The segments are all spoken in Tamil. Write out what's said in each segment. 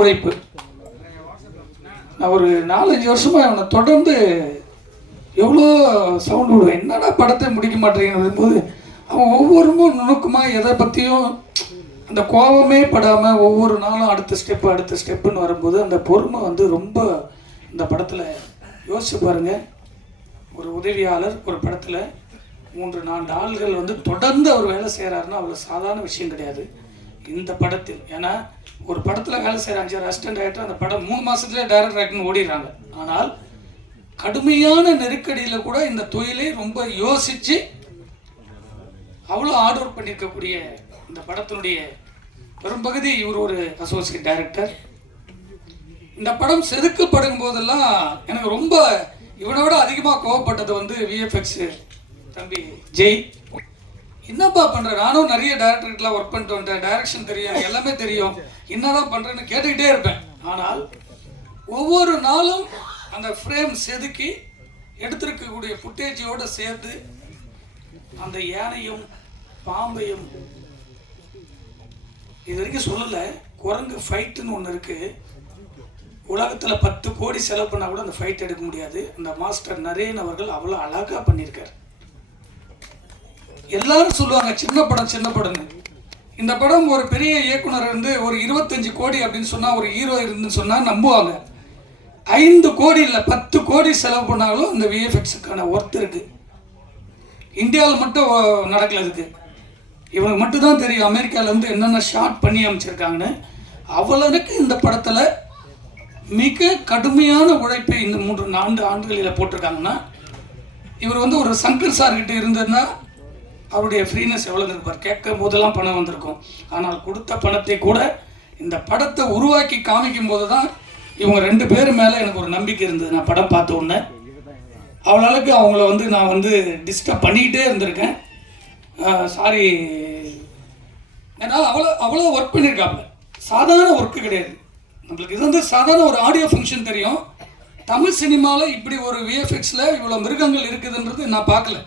உழைப்பு. நான் ஒரு 4-5 வருஷமாக அவனை தொடர்ந்து எவ்வளோ சவுண்ட் விடுவேன், என்னடா படத்தை முடிக்க மாட்டேங்கிறது போது அவன் ஒவ்வொரு நுணுக்கமாக எதை பற்றியும் அந்த கோபமே படாமல் ஒவ்வொரு நாளும் அடுத்த ஸ்டெப்புன்னு வரும்போது அந்த பொறுமை வந்து ரொம்ப இந்த படத்தில் யோசிச்சு பாருங்கள். ஒரு உதவியாளர் ஒரு படத்தில் 3-4 ஆள்கள் வந்து தொடர்ந்து அவர் வேலை செய்கிறாருன்னா அவ்வளோ சாதாரண விஷயம் கிடையாது இந்த படத்தில். ஏன்னா ஒரு படத்தில் வேலை செய்கிற 5 அசிஸ்டன்ட் டைரக்டர் அந்த படம் 3 மாதத்துலேயே டைரக்டர் ஆக்டர்னு ஓடிடுறாங்க. ஆனால் கடுமையான நெருக்கடியில் கூட இந்த தொழிலை ரொம்ப யோசித்து அவ்வளோ ஹார்ட் ஒர்க் பண்ணியிருக்கக்கூடிய இந்த படத்தினுடைய பெரும்பகுதி இவர் ஒரு அசோசியேட் டைரக்டர். இந்த படம் செதுக்கப்படும் போதெல்லாம் எனக்கு ரொம்ப இவனோட அதிகமாக கோவப்பட்டது வந்து விஎஃப்எக்ஸ் தம்பி ஜெய். என்னப்பா பண்ணுற, நானும் நிறைய டைரக்டர்கிட்டலாம் ஒர்க் பண்ணிட்டு வந்துட்டேன், டைரக்ஷன் தெரியும், எல்லாமே தெரியும், என்னதான் பண்ணுறேன்னு கேட்டுக்கிட்டே இருப்பேன். ஆனால் ஒவ்வொரு நாளும் அந்த ஃப்ரேம் செதுக்கி எடுத்திருக்கக்கூடிய ஃபுட்டேஜோடு சேர்த்து அந்த யானையும் பாம்பையும் இது வரைக்கும் சொல்லலை. குரங்கு ஃபைட்டுன்னு ஒன்று இருக்குது, உலகத்தில் 10 கோடி செலவு பண்ணால் கூட அந்த ஃபைட் எடுக்க முடியாது. அந்த மாஸ்டர் நரேன் அவர்கள் அவ்வளோ அழகாக பண்ணியிருக்கார். எல்லாரும் சொல்லுவாங்க சின்ன படம்னு. இந்த படம் ஒரு பெரிய இயக்குனர் இருந்து ஒரு 25 கோடி அப்படின்னு சொன்னால், ஒரு ஹீரோ இருந்துன்னு சொன்னால் நம்புவாங்க. 5 கோடி இல்லை 10 கோடி செலவு பண்ணாலும் அந்த விஎஃப்எக்ஸுக்கான ஒர்த் இருக்குது. இந்தியாவில் மட்டும் நடக்கல இருக்கு, இவனுக்கு மட்டும்தான் தெரியும் அமெரிக்காவிலேருந்து என்னென்ன ஷாட் பண்ணி அமைச்சிருக்காங்கன்னு. அவ்வளவுக்கு இந்த படத்தில் மிக கடுமையான உழைப்பை இந்த 3-4 ஆண்டுகளில் போட்டிருக்காங்கன்னா, இவர் வந்து ஒரு சங்கர் சார்கிட்ட இருந்ததுன்னா அவருடைய ஃப்ரீனஸ் எவ்வளோ இருப்பார். கேட்கும் போதெல்லாம் பணம் வந்திருக்கும். ஆனால் கொடுத்த பணத்தை கூட இந்த படத்தை உருவாக்கி காமிக்கும் போது தான் இவங்க 2 பேர் மேலே எனக்கு ஒரு நம்பிக்கை இருந்தது. நான் படம் பார்த்த உடனே அவ்வளோக்கு அவங்கள வந்து நான் வந்து டிஸ்டர்ப் பண்ணிக்கிட்டே இருந்திருக்கேன். சாரி, ஏன்னா அவ்வளோ ஒர்க் பண்ணியிருக்காப்புல. சாதாரண ஒர்க்கு கிடையாது. நம்மளுக்கு இது வந்து சாதாரண ஒரு ஆடியோ ஃபங்க்ஷன் தெரியும். தமிழ் சினிமாவில் இப்படி ஒரு விஎஃப்எக்ஸில் இவ்வளோ மிருகங்கள் இருக்குதுன்றது நான் பார்க்கல.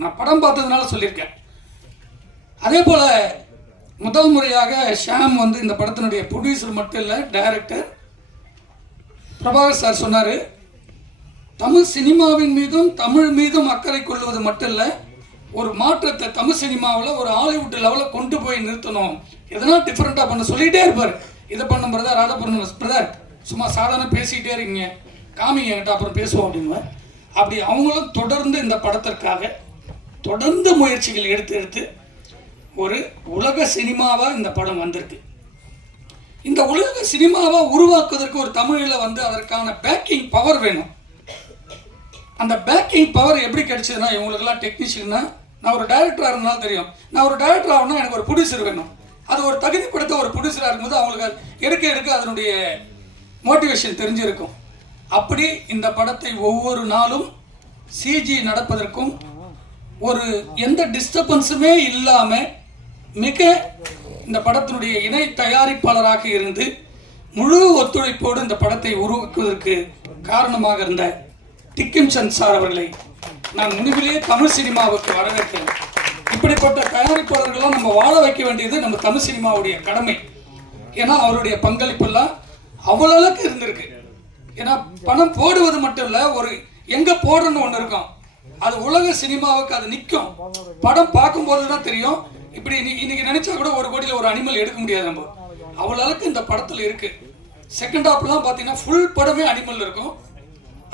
நான் படம் பார்த்ததுனால சொல்லியிருக்கேன். அதே போல் முதல் முறையாக ஷாம் வந்து இந்த படத்தினுடைய ப்ரொடியூசர் மட்டும் இல்லை, டைரக்டர் பிரபாகர் சார் சொன்னார், தமிழ் சினிமாவின் மீதும் தமிழ் மீதும் அக்கறை கொள்வது மட்டும் இல்லை, ஒரு மாற்றத்தை தமிழ் சினிமாவில் ஒரு ஹாலிவுட் லெவலில் கொண்டு போய் நிறுத்தணும், எதனா டிஃப்ரெண்ட்டாக பண்ண சொல்லிகிட்டே இருப்பார். இதை பண்ண பிரதர், அதை பண்ண பிரதர், சும்மா சாதாரண பேசிக்கிட்டே இருக்கீங்க, காமிங்க என்கிட்ட அப்புறம் பேசுவோம் அப்படின்னு. அப்படி அவங்களும் தொடர்ந்து இந்த படத்திற்காக தொடர்ந்து முயற்சிகள் எடுத்து ஒரு உலக சினிமாவாக இந்த படம் வந்திருக்கு. இந்த உலக சினிமாவை உருவாக்குவதற்கு ஒரு தமிழில் வந்து அதற்கான பேக்கிங் பவர் வேணும். அந்த பேக்கிங் பவர் எப்படி கிடைச்சதுன்னா, இவங்களுக்கெல்லாம் டெக்னீஷியன்னா, நான் ஒரு டைரக்டராக இருந்தாலும் தெரியும், நான் ஒரு டைரக்டர் ஆகணும்னா எனக்கு ஒரு ப்ரொடியூசர் வேணும். அது ஒரு தகுதிப்படுத்த ஒரு ப்ரொடியூசராக இருக்கும்போது அவங்களுக்கு எடுக்க அதனுடைய மோட்டிவேஷன் தெரிஞ்சிருக்கும். அப்படி இந்த படத்தை ஒவ்வொரு நாளும் சிஜி நடப்பதற்கும் ஒரு எந்த டிஸ்டர்பன்ஸுமே இல்லாமல் மிக இந்த படத்தினுடைய இணை தயாரிப்பாளராக இருந்து முழு ஒத்துழைப்போடு இந்த படத்தை உருவாக்குவதற்கு காரணமாக இருந்த டிக்கிம்சன் சார் அவர்களை நான் முடிவிலேயே தமிழ் சினிமாவுக்கு வரவேற்கிறேன். இப்படிப்பட்ட தயாரிப்பாளர்கள்லாம் நம்ம வாழ வைக்க வேண்டியது நம்ம தமிழ் சினிமாவுடைய கடமை. ஏன்னா அவருடைய பங்களிப்பெல்லாம் அவ்வளவுக்கு இருந்திருக்கு. ஏன்னா பணம் போடுவது மட்டும் இல்லை, ஒரு எங்கே போடுறன்னு ஒன்று இருக்கும், அது உலக சினிமாவுக்கு அது நிற்கும். படம் பார்க்கும்போது தான் தெரியும். இப்படி இன்னைக்கு நினைச்சா கூட 1 கோடியில் ஒரு அனிமல் எடுக்க முடியாது. நம்ம அவ்வளவுக்கு இந்த படத்தில் இருக்கு. செகண்ட் ஹாப்லாம் பார்த்தீங்கன்னா ஃபுல் படமே அனிமல் இருக்கும்.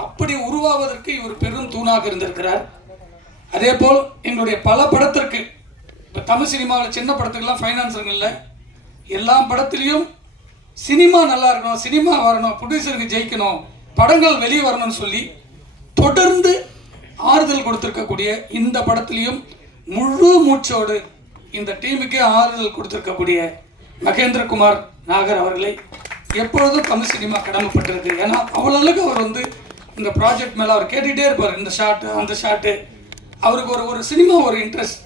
அப்படி உருவாவதற்கு இவர் பெரும் தூணாக இருந்திருக்கிறார். அதே போல் எங்களுடைய பல படத்திற்கு, இப்போ தமிழ் சினிமாவில் சின்ன படத்துக்கெல்லாம் ஃபைனான்ஸுங்க இல்லை, எல்லா படத்துலையும் சினிமா நல்லா இருக்கணும், சினிமா வரணும், ப்ரொடியூசருக்கு ஜெயிக்கணும், படங்கள் வெளியே வரணும்னு சொல்லி தொடர்ந்து ஆறுதல் கொடுத்திருக்கக்கூடிய இந்த படத்திலையும் முழு மூச்சோடு இந்த டீமுக்கே ஆறுதல் கொடுத்திருக்கக்கூடிய மகேந்திரகுமார் நாகர் அவர்களை எப்பொழுதும் தமிழ் சினிமா கடமைப்பட்டிருக்கு. ஏன்னா அவ்வளவுக்கு அவர் வந்து இந்த ப்ராஜெக்ட் மேலே அவர் கேட்டுக்கிட்டே இருப்பார், இந்த ஷாட்டு அந்த ஷாட்டு. அவருக்கு ஒரு சினிமா ஒரு இன்ட்ரெஸ்ட்.